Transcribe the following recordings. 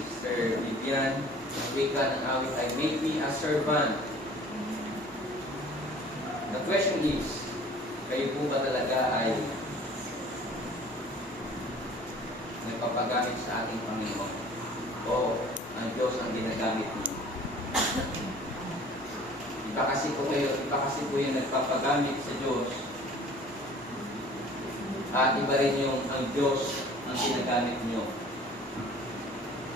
Sister Vivian. Ang wika ng awit ay, make me a servant. The question is, kayo po ba talaga ay nagpapagamit sa ating Panginoon? O ang Diyos ang ginagamit niyo? Iba kasi po yung nagpapagamit sa Diyos. At iba rin yung ang Diyos ang ginagamit niyo.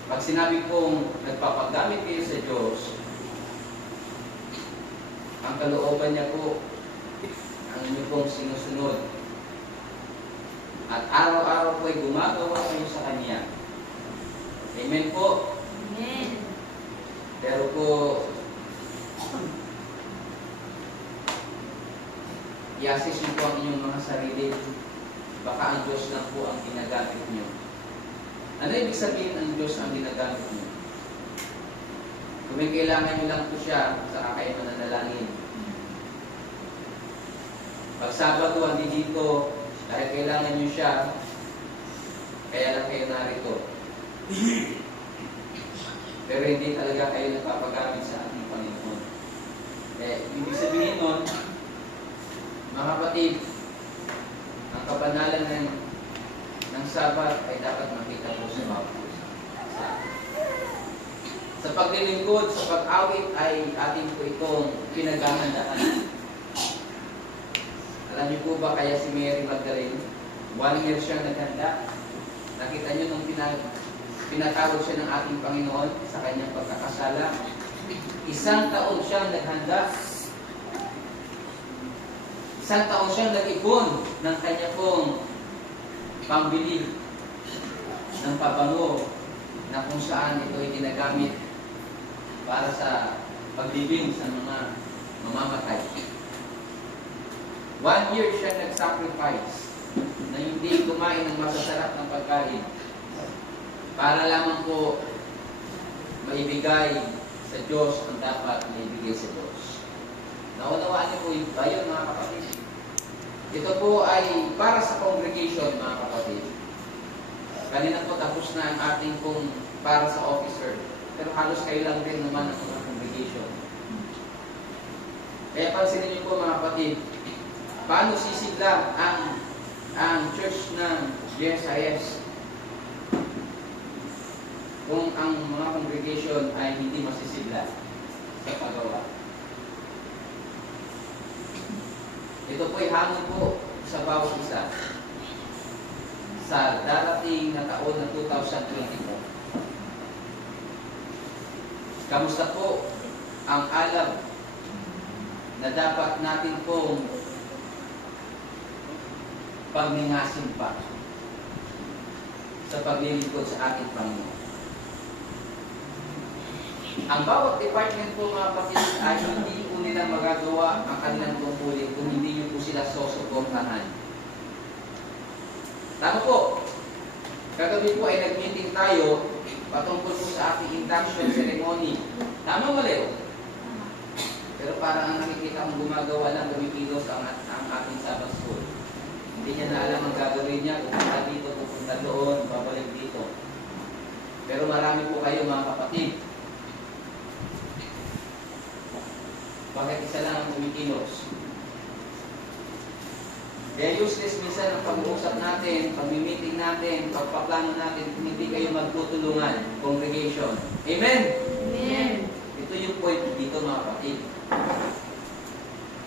Pag sinabi kong nagpapagamit kayo sa Diyos, ang kalooban niya po, ang inyo pong sinusunod. At araw-araw po ay gumagawa kayo sa Kanya. Amen po? Amen. Pero po, i-assess niyo po ang inyong mga sarili. Baka ang Diyos lang po ang ginagamit niyo. Ano ibig sabihin ang Diyos ang ginagamit niyo? Kung may kailangan niyo lang po siya, saka kayo mananalangin. Pag Sabado, hindi dito, dahil kailangan niyo siya, kaya lang kayo narito. Pero hindi talaga kayo nagpapagamit sa ating Panginoon. Ibig sabihin nun, mga kapatid, ang kabanalan ng Sabat ay dapat makita po sa bawat puso. Sa paglilingkod, sa pag-awit ay ating po itong pinaghahandaan. Alam niyo po ba kaya si Mary Magdalene, 1 year siyang naghanda? Nakita niyo nung pinatawag siya ng ating Panginoon sa kanyang pagkakasala. 1 taon siyang naghanda. 1 taon siyang nag-ipon ng kanya pong pambili ng pabango na kung saan ito ay ginagamit para sa paglibing sa mga mamamatay. 1 year siya nag-sacrifice na hindi kumain ng masasarap ng pagkain para lamang po maibigay sa Diyos ang dapat maibigay sa Diyos. Naunawaan niyo po ba yun, mga kapatid? Ito po ay para sa congregation, mga kapatid. Kanina po tapos na ang ating pong para sa officer. Pero halos kayo lang rin naman ang mga congregation. Kaya pansinin niyo po, mga kapatid, paano sisigla ang church ng GSIS kung ang mga congregation ay hindi masisigla sa paggawa? Ito po ay hamon po sa bawat isa sa darating na taon na 2024. Kamusta po ang alam na dapat natin pong pagningasin pa sa paglilingkod sa ating Panginoon? Ang bawat department po, mga kapatid, ay hindi po nila magagawa ang kanilang tungkulin kung hindi nyo po sila susuportahan. Tama po. Kagabi po ay nag-meeting tayo patungkol po sa ating induction ceremony. Tama mali? Pero parang ang nakikita kong gumagawa lang, gumikilos ang ating Sabbath school. Hindi niya na alam ang gagawin niya, pupunta dito, pupunta doon, babalik dito. Pero marami po kayo, mga kapatid. Bakit isa lang ang kumikilos? Kaya useless minsan ang pag-uusap natin, pag-meeting natin, pagpaplano natin, kung hindi kayo magtutulungan, congregation. Amen? Amen. Ito yung point dito, mga kapatid.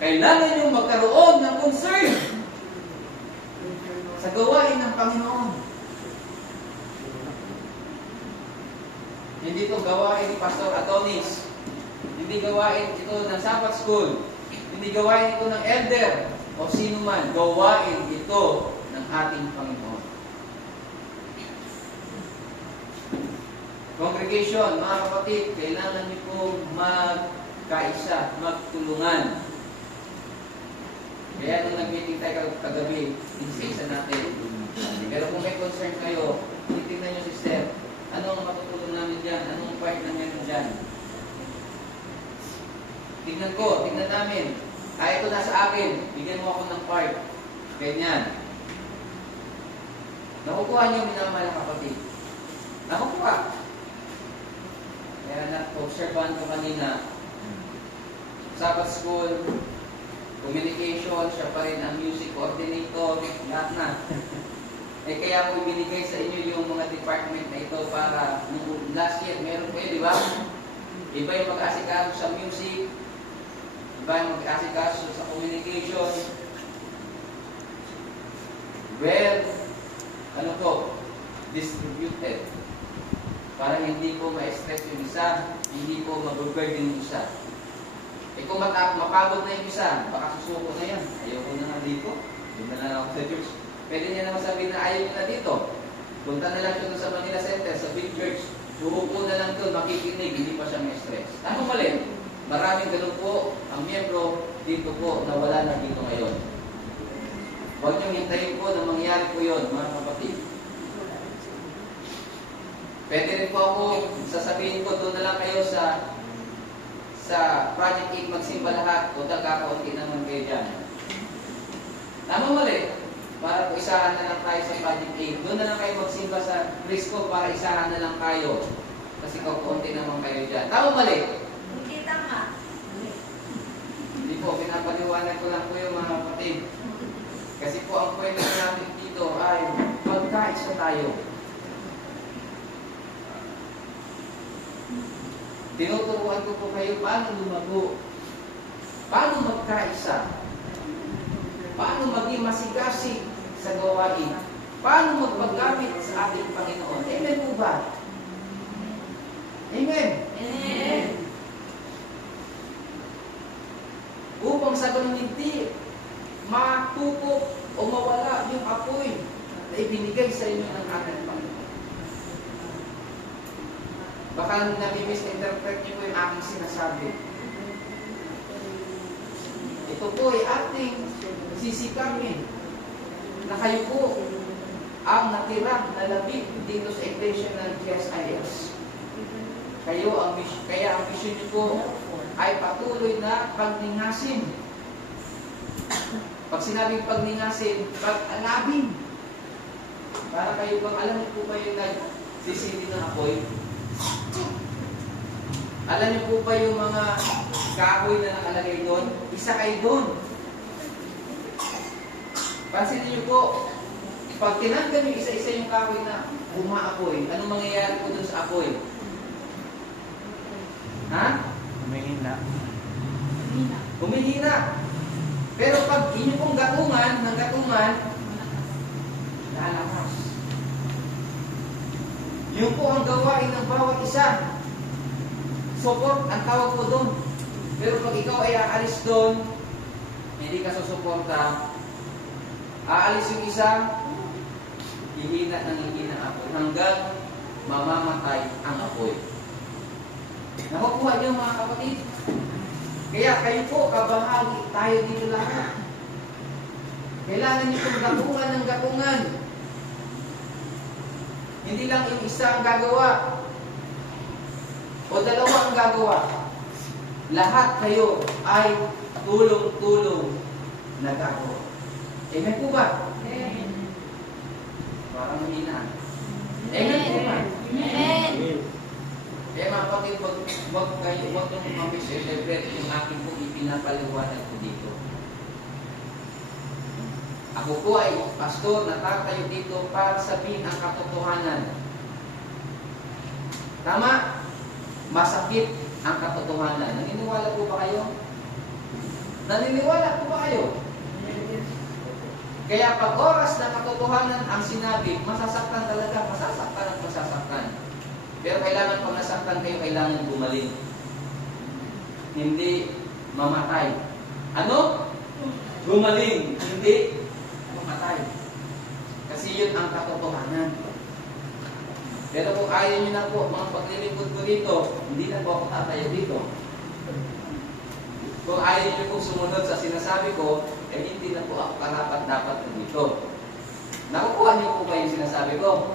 Kailangan yung magkaroon ng concern sa gawain ng Panginoon. Hindi ito gawain ni Pastor Adonis. Hindi gawain ito ng Sabbath School. Hindi gawain ito ng elder o sino man. Gawain ito ng ating Panginoon. Congregation, mga kapatid, kailangan niyo po magkaisa, magtulungan. Kaya nung nag-meeting tayo kagabi, insisa natin. Pero kung may concern kayo, titignan niyo si Steph. Anong matutulong namin dyan? Anong part na meron dyan? Tignan namin. Ito nasa akin. Bigyan mo ako ng part. Ganyan. Nakukuha niyo, minamahal na kapatid. Nakukuha. obserbahan ko kanina, Sabbath School, communication, siya pa rin ang music coordinator, lahat na. Kaya ko ibinigay sa inyo yung mga department na ito para nung last year, meron kayo, di ba? Iba yung mag-asikaso sa music, iba yung mag-asikaso sa communication. Well, ano po, distributed. Para hindi po ma-stress yung isa, hindi po mag-burden yung isa. Kung mapagod na yung isa, baka susuko na yan. Ayoko na nga dito. Doon na lang ako sa church. Pwede niya naman sabihin na ayaw niya na dito. Punta na lang siya sa Manila Center, sa big church. Suhuko na lang doon, makikinig, hindi pa siya may stress. Ano mali? Maraming ganun po, ang miyembro dito po, na wala na dito ngayon. Huwag niyong hintayin po na mangyari po yun, mga kapatid. Pwede rin po ako, sasabihin ko, doon na lang kayo sa Project 8 magsimba lahat, o kakaunti naman kayo dyan. Tama mali? Para po isahan na lang tayo sa Project 8. Doon na lang kayo magsimba sa Risco para isahan na lang kayo. Kasi kakaunti naman kayo dyan. Tama mali? Hindi tama. Hindi po, pinapaliwanag ko lang po yung mga kapatid. Kasi po ang kwento natin dito ay magkaisa tayo. Tinuturuan ko po kayo paano lumago, paano magkaisa, paano maging masigasig sa gawain, paano magpagamit sa ating Panginoon. Amen po ba? Amen? Amen. Upang sa ganun hindi matupok o mawala yung apoy na ibinigay sa inyo ng ating Panginoon. Baka nami-misinterpret niyo po yung aking sinasabi. Ito po ay ating sisikapin na kayo po ang natira na labig dito sa iglesia ng GSIS. Kaya ang mission niyo po ay patuloy na pagningasin. Pag sinabing pagningasin, pag-alabin. Para kayo bang alam niyo po ba yung nagsisindi ng apoy? Alam niyo po ba yung mga kahoy na nakalagay doon? Isa kayo doon. Pansinin niyo po, pag tinanggal niyo isa-isa yung kahoy na umaapoy, anong mangyayari po doon sa apoy? Ha? Humihina. Humihina. Pero pag inyo pong gatungan, lalakas. Yun po ang gawain ng bawat isa. Support ang tawag po doon. Pero pag ikaw ay aalis doon, hindi ka susuporta, aalis yung isa, hihina ng hihina ang apoy hanggang mamamatay ang apoy. Nakukuha niyo mga kapatid? Kaya kayo po, kabahagi tayo dito lahat. Kailangan niyo pong gatungan ng gatungan. Hindi lang yung isa ang gagawa o dalawa ang gagawa. Lahat kayo ay tulong-tulong na gagawa. Amen po ba? Amen. Parang mahina. Amen po ba? Amen. Kaya mga kapatid, wag nung mamisinterpret yung aking po ipinapaliwanag ko dito. Ako po ay pastor na tatayo dito para sabihin ang katotohanan. Tama? Masakit ang katotohanan. Naniniwala po ba kayo? Naniniwala po ba kayo? Kaya pag oras na katotohanan ang sinabi, masasaktan talaga, masasaktan at masasaktan. Pero kailangan pag nasaktan kayo, kailangan gumaling. Hindi mamatay. Ano? Gumaling. Hindi mamatay. Kasi yun ang katotohanan. Pero kung ayaw nyo na po, mga paglilingkod ko dito, hindi na po ako tatayo dito. Kung ayaw nyo po sumunod sa sinasabi ko, hindi na po ako karapat-dapat na dito. Nakukuha niyo po ba yung sinasabi ko?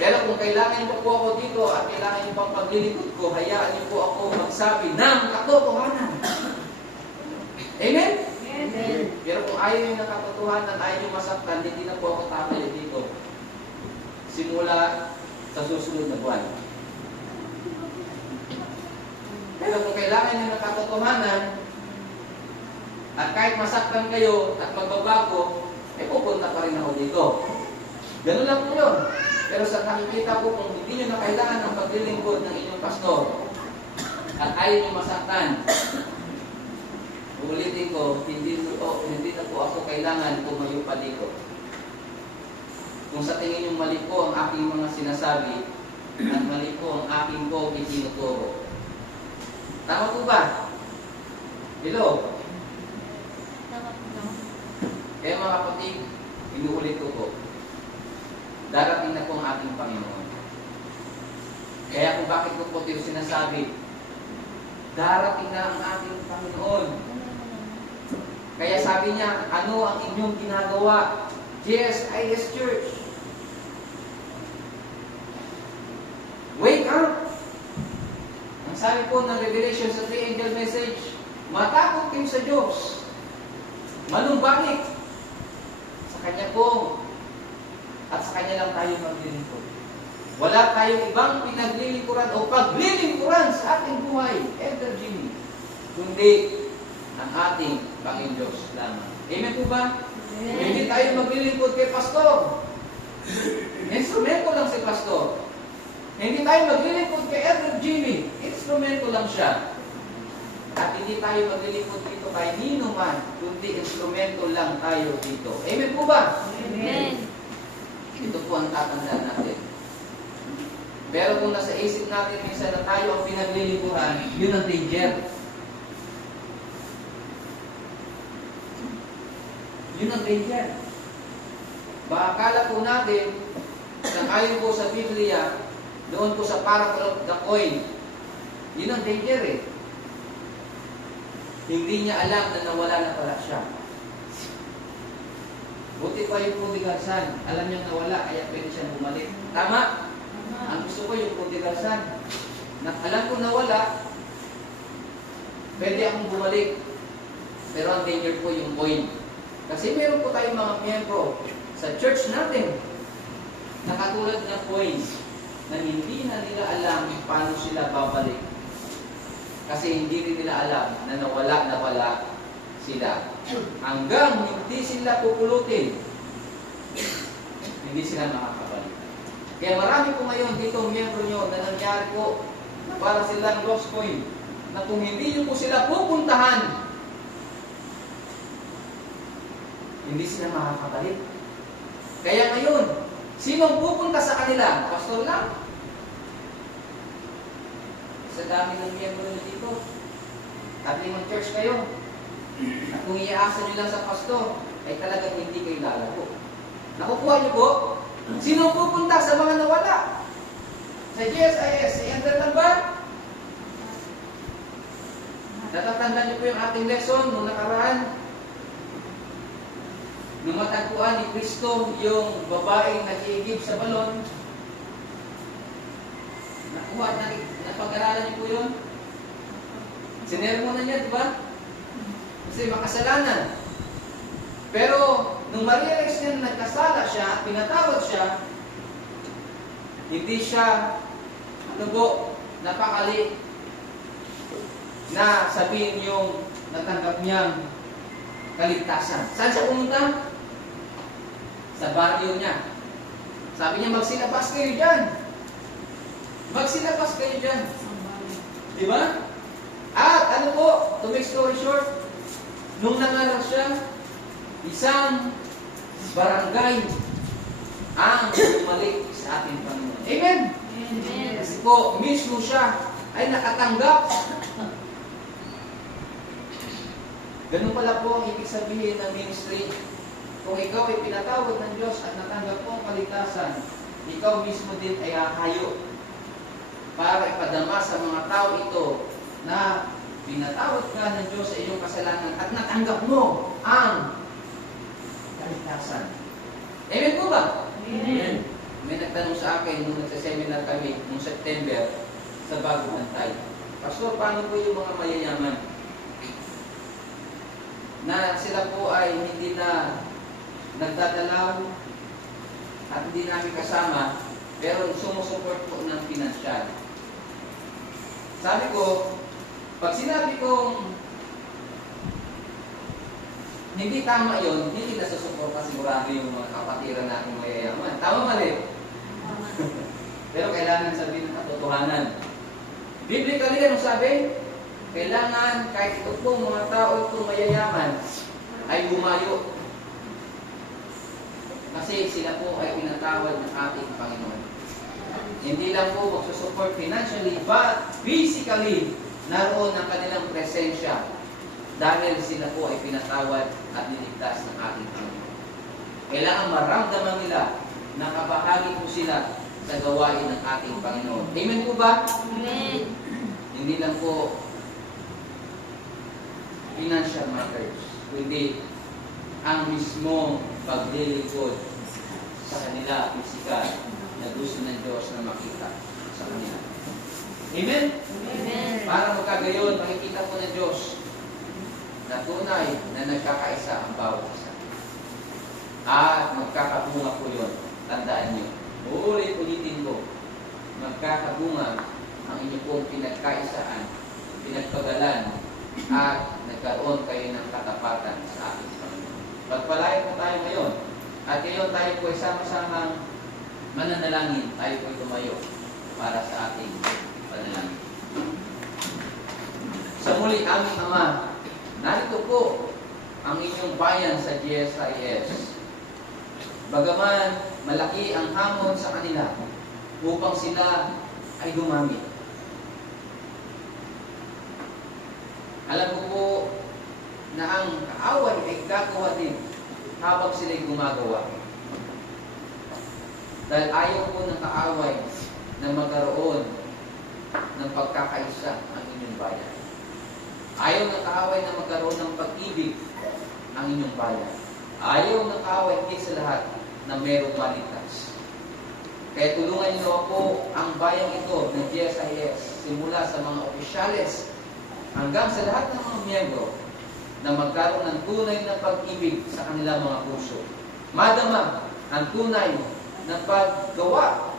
Pero kung kailangan niyo po ako dito at kailangan niyo pang paglilingkod ko, hayaan niyo po ako magsabi ng katotohanan. Amen? Amen. Pero kung ayaw niyo ng katotohanan, ayaw niyo masaktan, hindi na po ako tatayo dito. Simula sa susunod na buwan. Pero kung kailangan nyo ng katotohanan, at kahit masaktan kayo at magbabago, pupunta pa rin ako dito. Ganun lang po yun. Pero sa nakikita ko, kung hindi nyo na kailangan ng paglilingkod ng inyong pastor, at ayaw nyo masaktan, ulitin ko, hindi na po ako kailangan tumayo pa dito. Kung sa tingin nyo mali po ang aking mga sinasabi, at mali po ang aking po itinuturo. Tama po ba? Hello? Kaya mga kapatid, inuulit ko po, darating na po ang ating Panginoon. Kaya kung bakit ko po ito sinasabi, darating na ang ating Panginoon. Kaya sabi niya, ano ang inyong ginagawa? GSIS Church. Wake up! Ang sabi po ng Revelation sa 3 angel message, matakot kayo sa Diyos. Manumbalik sa Kanya po. At sa Kanya lang tayo maglilingkod. Wala tayong ibang pinaglilingkuran o paglilingkuran sa ating buhay, Elder Jimmy, kundi ang ating Panginoon Diyos lamang. Amen po ba? Amen. Hindi tayo maglilingkod kay Pastor. Instrumento lang si Pastor. Hindi tayo maglilingkod kay Elder Jimmy. Instrumento lang siya. At hindi tayo maglilingkod dito kay Nino man, kundi instrumento lang tayo dito. Amen po ba? Amen. Ito po ang tatandaan natin. Pero kung nasa isip natin minsan na tayo ang pinaglilingkuran, yun ang danger. Yun ang danger. Baka akala po natin, na ayon po sa Biblia, doon po sa parable of the coin, yun ang danger eh. Hindi niya alam na nawala na pala siya. Buti pa yung prodigal son. Alam niyang nawala, kaya pwede siya bumalik. Tama? Ang gusto ko yung prodigal son. Alam ko nawala, pwede akong bumalik. Pero ang danger po yung coin. Kasi meron po tayong mga miyembro sa church natin na katulad ng coins na hindi na nila alam paano sila babalik. Kasi hindi rin nila alam na nawala sila. Hanggang hindi sila pupulutin, hindi sila makakabalik. Kaya marami po ngayon dito miyembro nyo na nangyari po na para silang lost coin na kung hindi nyo po sila pupuntahan, hindi sila makakabalik. Kaya ngayon, sinong pupunta sa kanila? Pastor lang? Sa dami ng miyembro nyo dito. At 5 church kayo. At kung iaasa nyo lang sa pastor, ay talagang hindi kayo lalago. Nakukuha nyo po? Sino pupunta sa mga nawala? Sa GSIS, si Enter lang ba? Natatandaan nyo po yung ating lesson nung nakaraan? Nung matagpuan ni Kristo yung babaeng nag-iigib sa balon, nakuha at napag-aralan niyo po yun? Sinermonan niya, di ba? Kasi makasalanan. Pero, nung ma-realize niya na nagkasala siya, pinatawad siya, hindi siya, napakali na sabihin yung natanggap niyang kaligtasan. Saan siya pumunta? Sa barrio niya. Sabi niya, magsilabas kayo dyan. Magsilabas kayo dyan. Di ba? At ano po, to make story short, nung nangaral siya, isang barangay ang bumalik sa ating Panginoon. Amen? Amen. Kasi po, mismo siya ay nakatanggap. Ganun pala po ang ibig sabihin ng ministry. Kung ikaw ay pinatawad ng Diyos at natanggap mo ang kaligtasan, ikaw mismo din ay hakayo para ipadama sa mga tao ito na pinatawad ka ng Diyos sa iyong kasalanan at natanggap mo ang kaligtasan. Amen po ba? Amen. May nagtanong sa akin nung nagsaseminar kami noong September sa Bagong Antay. Pastor, paano po yung mga mayayaman na sila po ay hindi na nagdadalaw at hindi namin kasama pero sumusuport po ng pinansyal? Sabi ko, Pag sinabi kong hindi tama yon, hindi nasusuporta sigurado yung mga kapatiran natin mayayaman. Tama mali. Pero kailangan sabihin ng katotohanan. Biblically, ano sabi? Kailangan kahit ito pong mga tao itong mayayaman ay gumayo. Kasi sila po ay pinatawad ng ating Panginoon. Hindi lang po magsusupport financially, but physically, naroon ang kanilang presensya dahil sila po ay pinatawad at niligtas ng ating Panginoon. Kailangan maramdaman nila na kabahagi po sila sa gawain ng ating Panginoon. Amen po ba? Amen. Hindi lang po financial matters, kundi ang mismong paglilingkod sa kanila physical na gusto ng Diyos na makita sa kanila. Amen? Amen. Para magkagayon, makikita po ng Diyos na tunay na nagkakaisa ang bawat isa. At magkakabunga po yun. Tandaan niyo. Uulit-ulitin ko. Magkakabunga ang inyo pong pinagkaisaan, pinagpagalan, at nagkaroon kayo ng katapatan sa ating Panginoon. Pagpalain po tayo ngayon. At ngayon tayo po ay sama-samang mananalangin. Tayo po ay tumayo para sa ating panalangin. Sa muli, aming Ama, narito po ang inyong bayan sa GSIS. Bagaman malaki ang hamon sa kanila upang sila ay gumamit. Alam ko po na ang kaaway ay gagawa din habang sila'y gumagawa. Dahil ayaw po ng kaaway na magkaroon ng pagkakaisa ang inyong bayan. Ayaw ng kaaway na magkaroon ng pag-ibig ang inyong bayan. Ayaw ng kaaway higit sa lahat na mayroong maligtas. Kaya tulungan niyo ako ang bayang ito ng GSIS simula sa mga opisyales hanggang sa lahat ng mga miyembro na magkaroon ng tunay na pag-ibig sa kanilang mga puso. Madama ang tunay na paggawa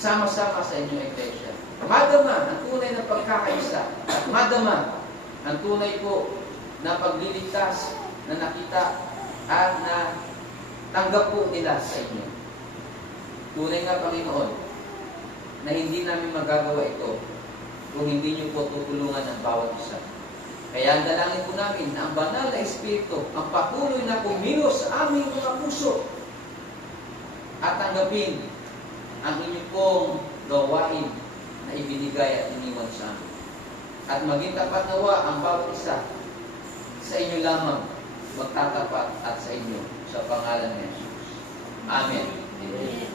sama-sama sa inyong iglesia. Madama ang tunay na pagkakaisa. At madama ang tunay po na pagliligtas na nakita at na tanggap po nila sa inyo. Tunay nga, Panginoon, na hindi namin magagawa ito kung hindi niyo po tutulungan ang bawat isa. Kaya ang dalangin po namin na ang banal na Espiritu ang patuloy na kumilos sa aming mga puso at tanggapin ang inyong pong gawain na ibinigay at iniwan sa amin. At maging tapat nawa ang bawat isa sa inyo lamang magtatapat at sa inyo sa pangalan ni Jesus. Amen. Amen.